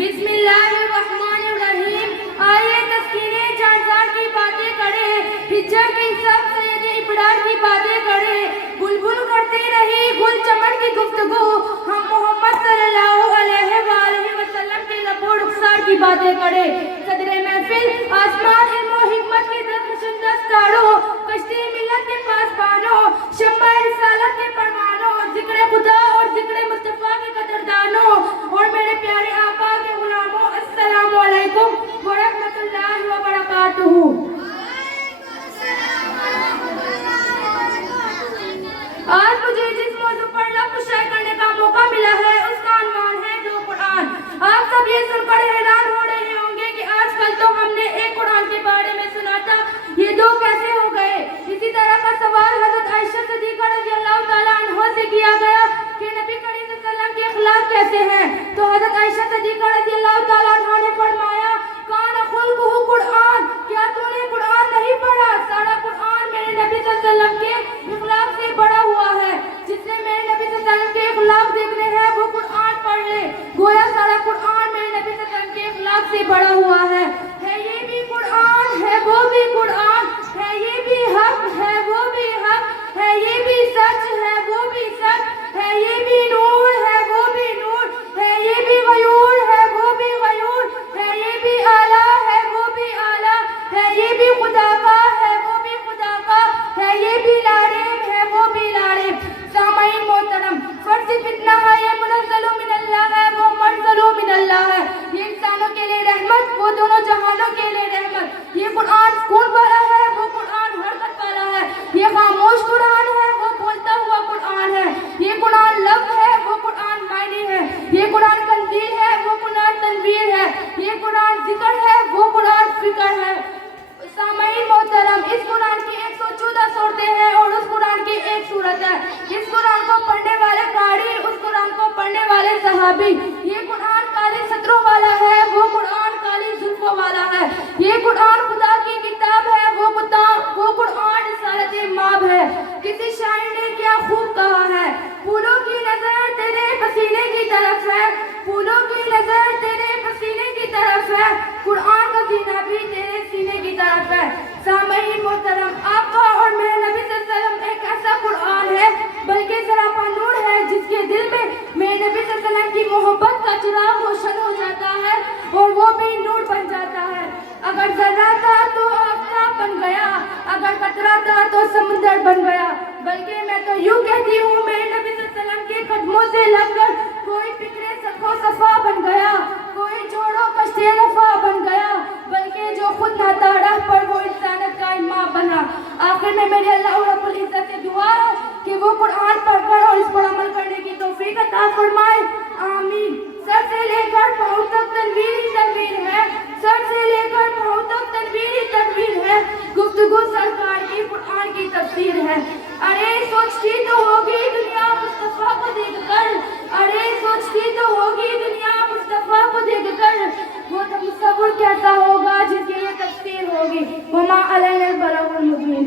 बिस्मिल्लाहिर्रहमानिर्रहीम। आइए तस्कीने जानसार की बातें करें, हिज्जत की सब सैयद इब्रार की बातें करें। बुलबुल करती रही गुल चमन की गुफ्तगू, हम मोहम्मद सल्लल्लाहु अलैहि वसल्लम के लबो रुखसार की बातें करें। सदरे महफिल आसमान इल्म व हिकमत की दस्तरस तारो, कश्ती मिल्लत के पासबानो, शम्मा रिसालत के परवानो, जिक्र खुदा और जिक्र मुस्तफा के कदरदानो और मेरे प्यारे आका के गुलामों, अस्सलामु अलैकुम व रहमतुल्लाहि व बरकातुहू। आज मुझे जिस मौजू पर लफ्ज़ शेयर करने का मौका मिला है उसका अनवान है दो कुरान। आप सब ये सुनकर हैरान हो रहे होंगे कि आजकल तो हमने एक कुरान के बारे में सुना था, ये दो कैसे हो गए। इसी तरह का सवाल हज़रत आयशा सिद्दीक़ा रज़ियल्लाहु ताला अन्हा से किया गया कि नबी करीम सल्लल्लाहु अलैहि वसल्लम के अखलाक कैसे हैं। तो हज़रत आयशा सिद्दीक़ा रज़ियल्लाहु ताला अन्हा ने फरमाया, काना खुल्कुहु कुरान, क्या तूने कुरान नहीं पढ़ा? सारा कुरान मेरे नबी सल्लल्लाहु अलैहि वसल्लम के अखलाक से बड़ा हुआ है। जिसने मेरे नबी सल्लल्लाहु अलैहि वसल्लम के अखलाक देखने हैं वो कुरान पढ़ ले। गोया सारा कुरान मेरे नबी सल्लल्लाहु अलैहि वसल्लम के अखलाक से बड़ा हुआ है ये भी कुरान है वो भी कुरान है, ये भी हक है वो भी हक है, ये भी सच है वो भी सच है, ये भी नूर है वो भी नूर है, ये भी गयूर है वो भी गयूर है, ये भी आला है वो भी आला है, ये भी खुदा का है वो भी खुदा का है, ये भी लारेब है वो भी लारेब। सामाईन मोहतरम, फर्ज फितना है ये मुनज़्ज़लु मिनल्लाह है वो मुनज़्ज़लु मिनल्लाह है। ये इंसानों के लिए रहमत, वो दोनों जहानों के लिए रहमत। ये कुरान खून वाला है वो कुरान हरकत वाला है। ये खामोश कुरान है वो बोलता हुआ कुरान है। ये कुरान लफ्ज़ है वो कुरान मायने है। ये कुरान कंदील है वो कुरान तनवीर है। ये कुरान जिक्र है वो कुरान फिक्र है। सामाईन मोहतरम, इस कुरान की 114 सूरतें हैं और उस कुरान की एक सूरत है। इस कुरान को पढ़ने वाले कारी, उस कुरान को पढ़ने वाले सहाबी। ये कुरान काली सतरों वाला है वो कुरान काली जुल्फों वाला है। ये कुरान खुदा की किताब है वो कुरान रिसालत माब है। किसी शायर ने क्या खूब कहा है, फूलों की नजर तेरे पसीने की तरफ है, फूलों की नजर तेरे पसीने की तरफ है, कुरान का सीना भी तेरे सीने की तरफ है। सामईन मोहतरम, आपका और मेरे नबी सल्लल्लाहु अलैहि वसल्लम एक ऐसा कुरान है बल्कि सरापा नूर है जिसके दिल में मेरे नबी सल्लल्लाहु अलैहि वसल्लम की मोहब्बत का चिराग रोशन हो जाता है और वो भी नूर बन जाता है। अगर जर्रा था तो आफताब बन गया, अगर कतरा था तो समुंदर बन गया। बल्कि मैं तो यूं कहती हूँ मेरे नबी सल्लल्लाहु अलैहि वसल्लम के कदमों से लगकर कोई फिक्रे सखो सफा बन गया, कोई जोड़ो कश्ते वफा बन गया, बल्कि जो खुद नहाता राह पर वो इंसानियत का इमाम बना। आखिर में मेरे अल्लाह रब्बुल इज्जत से दुआ है कि वो कुरान पढ़कर और इस पर अमल करने की तौफीक अता फरमाए, आमीन। सर से लेकर पाँव तक तनवीर ही तनवीर है, सर से लेकर पाँव तक तनवीर ही तनवीर है। गुफ्तगू सरकार की कुरान की तफसीर है। अरे सोचती तो होगी दुनिया मुस्तफा को देखकर, अरे सोचती तो होगी दुनिया मुस्तफा को देखकर, वो तो मुस्तफा कैसा होगा जिसकी ये तफसीर होगी। वमा अलैना अल बलागुल मुबीन।